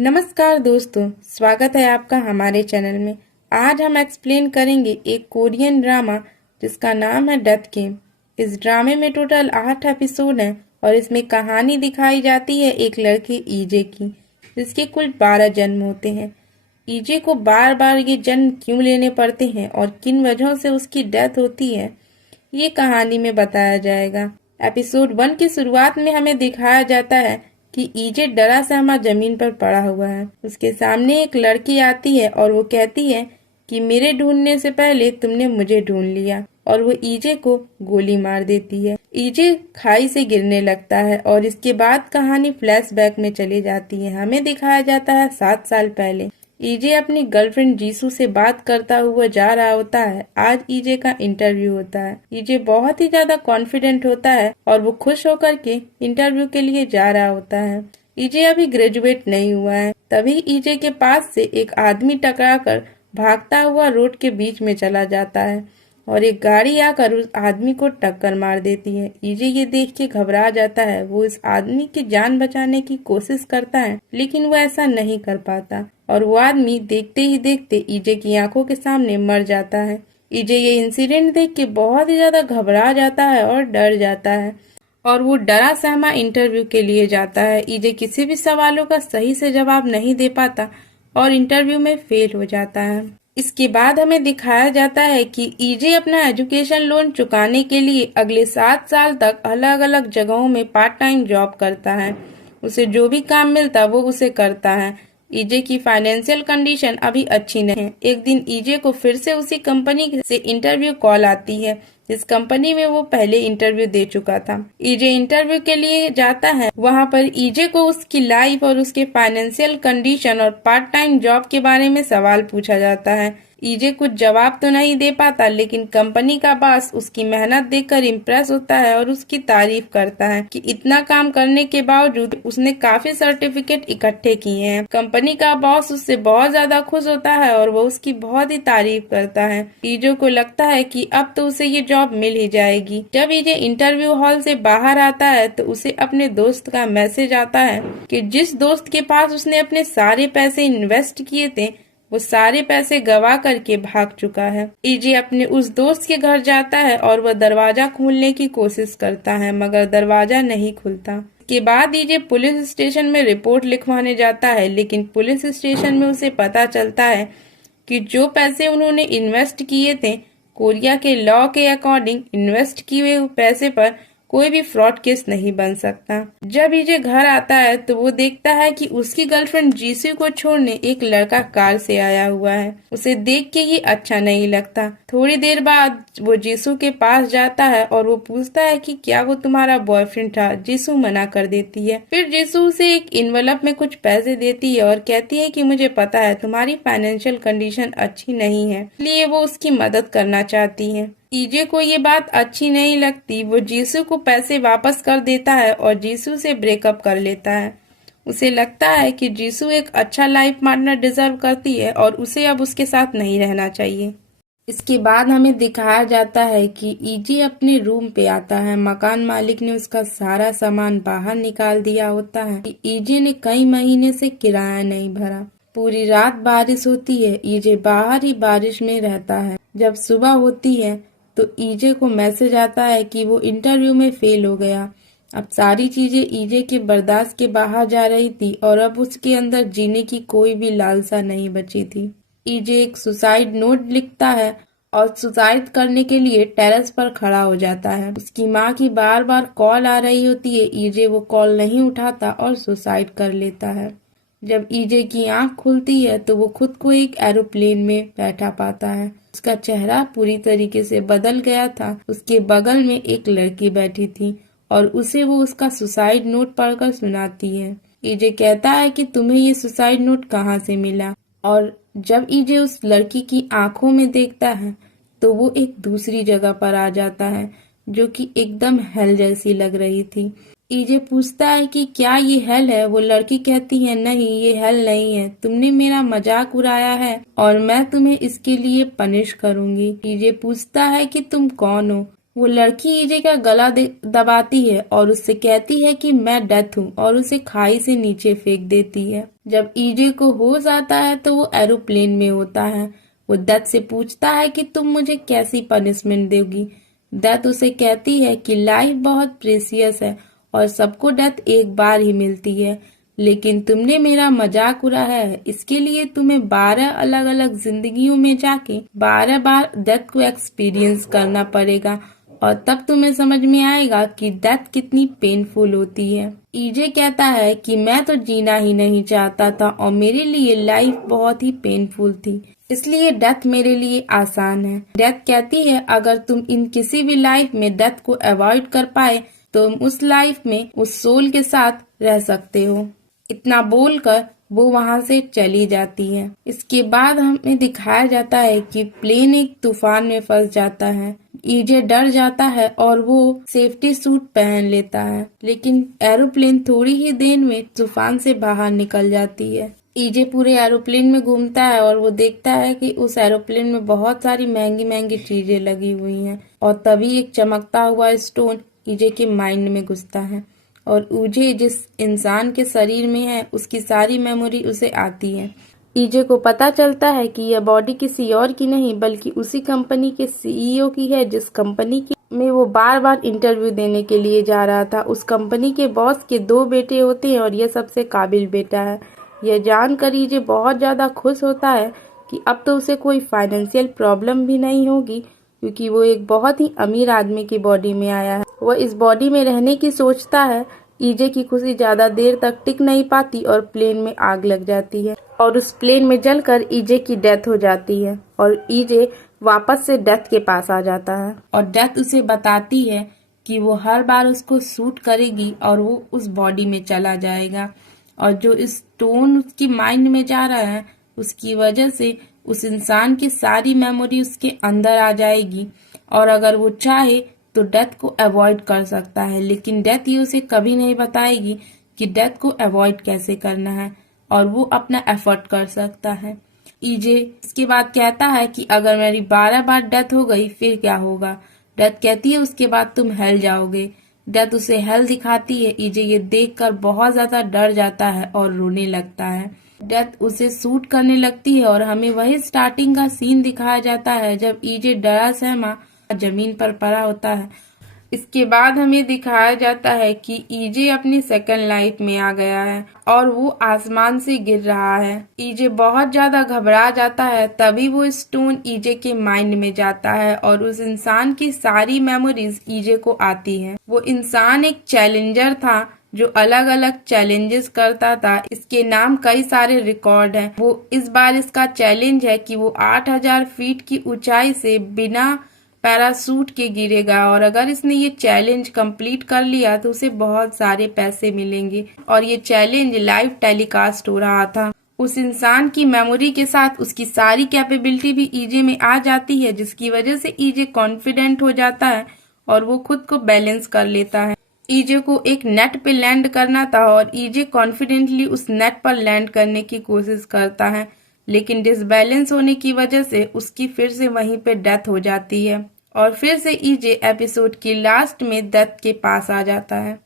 नमस्कार दोस्तों, स्वागत है आपका हमारे चैनल में। आज हम एक्सप्लेन करेंगे एक कोरियन ड्रामा जिसका नाम है डेथ गेम। इस ड्रामे में टोटल 8 एपिसोड हैं और इसमें कहानी दिखाई जाती है एक लड़के ईजे की, जिसके कुल 12 जन्म होते हैं। ईजे को बार बार ये जन्म क्यों लेने पड़ते हैं और किन वजहों से उसकी डेथ होती है, ये कहानी में बताया जाएगा। एपिसोड 1 की शुरुआत में हमें दिखाया जाता है कि ईजे डरा सहमा जमीन पर पड़ा हुआ है। उसके सामने एक लड़की आती है और वो कहती है कि मेरे ढूंढने से पहले तुमने मुझे ढूंढ लिया, और वो ईजे को गोली मार देती है। ईजे खाई से गिरने लगता है और इसके बाद कहानी फ्लैशबैक में चली जाती है। हमें दिखाया जाता है 7 साल पहले। ईजे अपनी गर्लफ्रेंड जीसू से बात करता हुआ जा रहा होता है। आज ईजे का इंटरव्यू होता है। ईजे बहुत ही ज्यादा कॉन्फिडेंट होता है और वो खुश होकर के इंटरव्यू के लिए जा रहा होता है। ईजे अभी ग्रेजुएट नहीं हुआ है। तभी ईजे के पास से एक आदमी टकराकर भागता हुआ रोड के बीच में चला जाता है और एक गाड़ी आकर उस आदमी को टक्कर मार देती है। ईजे ये देख के घबरा जाता है। वो इस आदमी की जान बचाने की कोशिश करता है, लेकिन वो ऐसा नहीं कर पाता और वो आदमी देखते ही देखते ईजे की आंखों के सामने मर जाता है। ईजे ये इंसिडेंट देख के बहुत ही ज्यादा घबरा जाता है और डर जाता है और वो डरा सहमा इंटरव्यू के लिए जाता है। ईजे किसी भी सवालों का सही से जवाब नहीं दे पाता और इंटरव्यू में फेल हो जाता है। इसके बाद हमें दिखाया जाता है कि ईजे अपना एजुकेशन लोन चुकाने के लिए अगले 7 साल तक अलग अलग जगहों में पार्ट टाइम जॉब करता है। उसे जो भी काम मिलता वो उसे करता है। ईजे की फाइनेंशियल कंडीशन अभी अच्छी नहीं है। एक दिन ईजे को फिर से उसी कंपनी से इंटरव्यू कॉल आती है जिस कंपनी में वो पहले इंटरव्यू दे चुका था। ईजे इंटरव्यू के लिए जाता है। वहाँ पर ईजे को उसकी लाइफ और उसके फाइनेंशियल कंडीशन और पार्ट टाइम जॉब के बारे में सवाल पूछा जाता है। ईजे कुछ जवाब तो नहीं दे पाता, लेकिन कंपनी का बॉस उसकी मेहनत देखकर इम्प्रेस होता है और उसकी तारीफ करता है कि इतना काम करने के बावजूद उसने काफी सर्टिफिकेट इकट्ठे किए हैं। कंपनी का बॉस उससे बहुत ज्यादा खुश होता है और वो उसकी बहुत ही तारीफ करता है। ईजे को लगता है कि अब तो उसे ये जॉब मिल ही जाएगी। जब ईजे इंटरव्यू हॉल से बाहर आता है तो उसे अपने दोस्त का मैसेज आता है कि जिस दोस्त के पास उसने अपने सारे पैसे इन्वेस्ट किए थे वो सारे पैसे गवा करके भाग चुका है। ईजे अपने उस दोस्त के घर जाता है और वह दरवाजा खोलने की कोशिश करता है, मगर दरवाजा नहीं खुलता। के बाद ईजे पुलिस स्टेशन में रिपोर्ट लिखवाने जाता है, लेकिन पुलिस स्टेशन में उसे पता चलता है कि जो पैसे उन्होंने इन्वेस्ट किए थे, कोरिया के लॉ के अकॉर्डिंग इन्वेस्ट किए हुए पैसे पर कोई भी फ्रॉड केस नहीं बन सकता। जब ईजे घर आता है तो वो देखता है कि उसकी गर्लफ्रेंड जीसू को छोड़ने एक लड़का कार से आया हुआ है। उसे देख के ये अच्छा नहीं लगता। थोड़ी देर बाद वो जीसू के पास जाता है और वो पूछता है कि क्या वो तुम्हारा बॉयफ्रेंड था। जीसू मना कर देती है। फिर जीसू उसे एक इन्वेलप में कुछ पैसे देती है और कहती है कि मुझे पता है तुम्हारी फाइनेंशियल कंडीशन अच्छी नहीं है, इसलिए वो उसकी मदद करना चाहती है। ईजे को ये बात अच्छी नहीं लगती। वो जीसू को पैसे वापस कर देता है और जीसू से ब्रेकअप कर लेता है। उसे लगता है कि जीसू एक अच्छा लाइफ पार्टनर डिजर्व करती है और उसे अब उसके साथ नहीं रहना चाहिए। इसके बाद हमें दिखाया जाता है कि ईजे अपने रूम पे आता है। मकान मालिक ने उसका सारा सामान बाहर निकाल दिया होता है। ईजे ने कई महीने से किराया नहीं भरा। पूरी रात बारिश होती है। ईजे बाहर ही बारिश में रहता है। जब सुबह होती है तो ईजे को मैसेज आता है कि वो इंटरव्यू में फेल हो गया। अब सारी चीजें ईजे के बर्दाश्त के बाहर जा रही थी और अब उसके अंदर जीने की कोई भी लालसा नहीं बची थी। ईजे एक सुसाइड नोट लिखता है और सुसाइड करने के लिए टेरेस पर खड़ा हो जाता है। उसकी माँ की बार बार कॉल आ रही होती है। ईजे वो कॉल नहीं उठाता और सुसाइड कर लेता है। जब ईजे की आंख खुलती है तो वो खुद को एक एरोप्लेन में बैठा पाता है। उसका चेहरा पूरी तरीके से बदल गया था। उसके बगल में एक लड़की बैठी थी और उसे वो उसका सुसाइड नोट पढ़कर सुनाती है। ईजे कहता है कि तुम्हें ये सुसाइड नोट कहाँ से मिला, और जब ईजे उस लड़की की आंखों में देखता है तो वो एक दूसरी जगह पर आ जाता है जो कि एकदम हेल जैसी लग रही थी। ईजे पूछता है कि क्या ये हेल है। वो लड़की कहती है नहीं, ये हेल नहीं है। तुमने मेरा मजाक उड़ाया है और मैं तुम्हें इसके लिए पनिश करूंगी। ईजे पूछता है कि तुम कौन हो। वो लड़की ईजे का गला दबाती है और उससे कहती है कि मैं डेथ हूँ और उसे खाई से नीचे फेंक देती है। जब ईजे को होश आता है तो वो एरोप्लेन में होता है। वो डेथ से पूछता है कि तुम मुझे कैसी पनिशमेंट दोगी। डेथ उसे कहती है कि लाइफ बहुत प्रेसियस है और सबको डेथ एक बार ही मिलती है, लेकिन तुमने मेरा मजाक उड़ाया है, इसके लिए तुम्हें 12 अलग अलग जिंदगियों में जाके 12 बार डेथ को एक्सपीरियंस करना पड़ेगा और तब तुम्हें समझ में आएगा कि डेथ कितनी पेनफुल होती है। ईजे कहता है कि मैं तो जीना ही नहीं चाहता था और मेरे लिए लाइफ बहुत ही पेनफुल थी, इसलिए डेथ मेरे लिए आसान है। डेथ कहती है अगर तुम इन किसी भी लाइफ में डेथ को अवॉइड कर पाए तो तुम उस लाइफ में उस सोल के साथ रह सकते हो। इतना बोलकर वो वहाँ से चली जाती है। इसके बाद हमें दिखाया जाता है कि प्लेन एक तूफान में फंस जाता है। ईजे डर जाता है और वो सेफ्टी सूट पहन लेता है, लेकिन एरोप्लेन थोड़ी ही देर में तूफान से बाहर निकल जाती है। ईजे पूरे एरोप्लेन में घूमता है और वो देखता है कि उस एरोप्लेन में बहुत सारी महंगी महंगी चीजें लगी हुई हैं और तभी एक चमकता हुआ स्टोन ईजे के माइंड में घुसता है और ईजे जिस इंसान के शरीर में है उसकी सारी मेमोरी उसे आती है। ईजे को पता चलता है कि यह बॉडी किसी और की नहीं बल्कि उसी कंपनी के सीईओ की है जिस कंपनी में वो बार बार इंटरव्यू देने के लिए जा रहा था। उस कंपनी के बॉस के 2 बेटे होते हैं और यह सबसे काबिल बेटा है। यह जानकर ईजे बहुत ज्यादा खुश होता है कि अब तो उसे कोई फाइनेंशियल प्रॉब्लम भी नहीं होगी, क्योंकि वो एक बहुत ही अमीर आदमी की बॉडी में आया है। वह इस बॉडी में रहने की सोचता है। ईजे की खुशी ज्यादा देर तक टिक नहीं पाती और प्लेन में आग लग जाती है और उस प्लेन में जलकर ईजे की डेथ हो जाती है और ईजे वापस से डेथ के पास आ जाता है और डेथ उसे बताती है कि वो हर बार उसको सूट करेगी और वो उस बॉडी में चला जाएगा और जो स्टोन उसकी माइंड में जा रहा है उसकी वजह से उस इंसान की सारी मेमोरी उसके अंदर आ जाएगी और अगर वो चाहे तो डेथ को अवॉइड कर सकता है, लेकिन डेथ ये उसे कभी नहीं बताएगी कि डेथ को अवॉइड कैसे करना है और वो अपना एफर्ट कर सकता है। ईजे इसके बाद कहता है कि अगर मेरी 12 बार डेथ हो गई फिर क्या होगा। डेथ कहती है उसके बाद तुम हेल जाओगे। डेथ उसे हेल दिखाती है। ईजे ये देखकर बहुत ज्यादा डर जाता है और रोने लगता है। डेथ उसे सूट करने लगती है और हमें वही स्टार्टिंग का सीन दिखाया जाता है जब ईजे डरा सहमा जमीन पर पड़ा होता है। इसके बाद हमें दिखाया जाता है कि ईजे अपनी सेकंड लाइफ में आ गया है और वो आसमान से गिर रहा है। ईजे बहुत ज्यादा घबरा जाता है, तभी वो स्टोन ईजे के माइंड में जाता है और उस इंसान की सारी मेमोरीज ईजे को आती हैं। वो इंसान एक चैलेंजर था जो अलग अलग चैलेंजेस करता था। इसके नाम कई सारे रिकॉर्ड हैं। वो इस बार इसका चैलेंज है कि वो 8000 फीट की ऊंचाई से बिना पैरासूट के गिरेगा और अगर इसने ये चैलेंज कंप्लीट कर लिया तो उसे बहुत सारे पैसे मिलेंगे और ये चैलेंज लाइव टेलीकास्ट हो रहा था। उस इंसान की मेमोरी के साथ उसकी सारी कैपेबिलिटी भी ईजे में आ जाती है, जिसकी वजह से ईजे कॉन्फिडेंट हो जाता है और वो खुद को बैलेंस कर लेता है। ईजे को एक नेट पे लैंड करना था और ईजे कॉन्फिडेंटली उस नेट पर लैंड करने की कोशिश करता है, लेकिन डिसबैलेंस होने की वजह से उसकी फिर से वहीं पे डेथ हो जाती है और फिर से ईजे एपिसोड की लास्ट में डेथ के पास आ जाता है।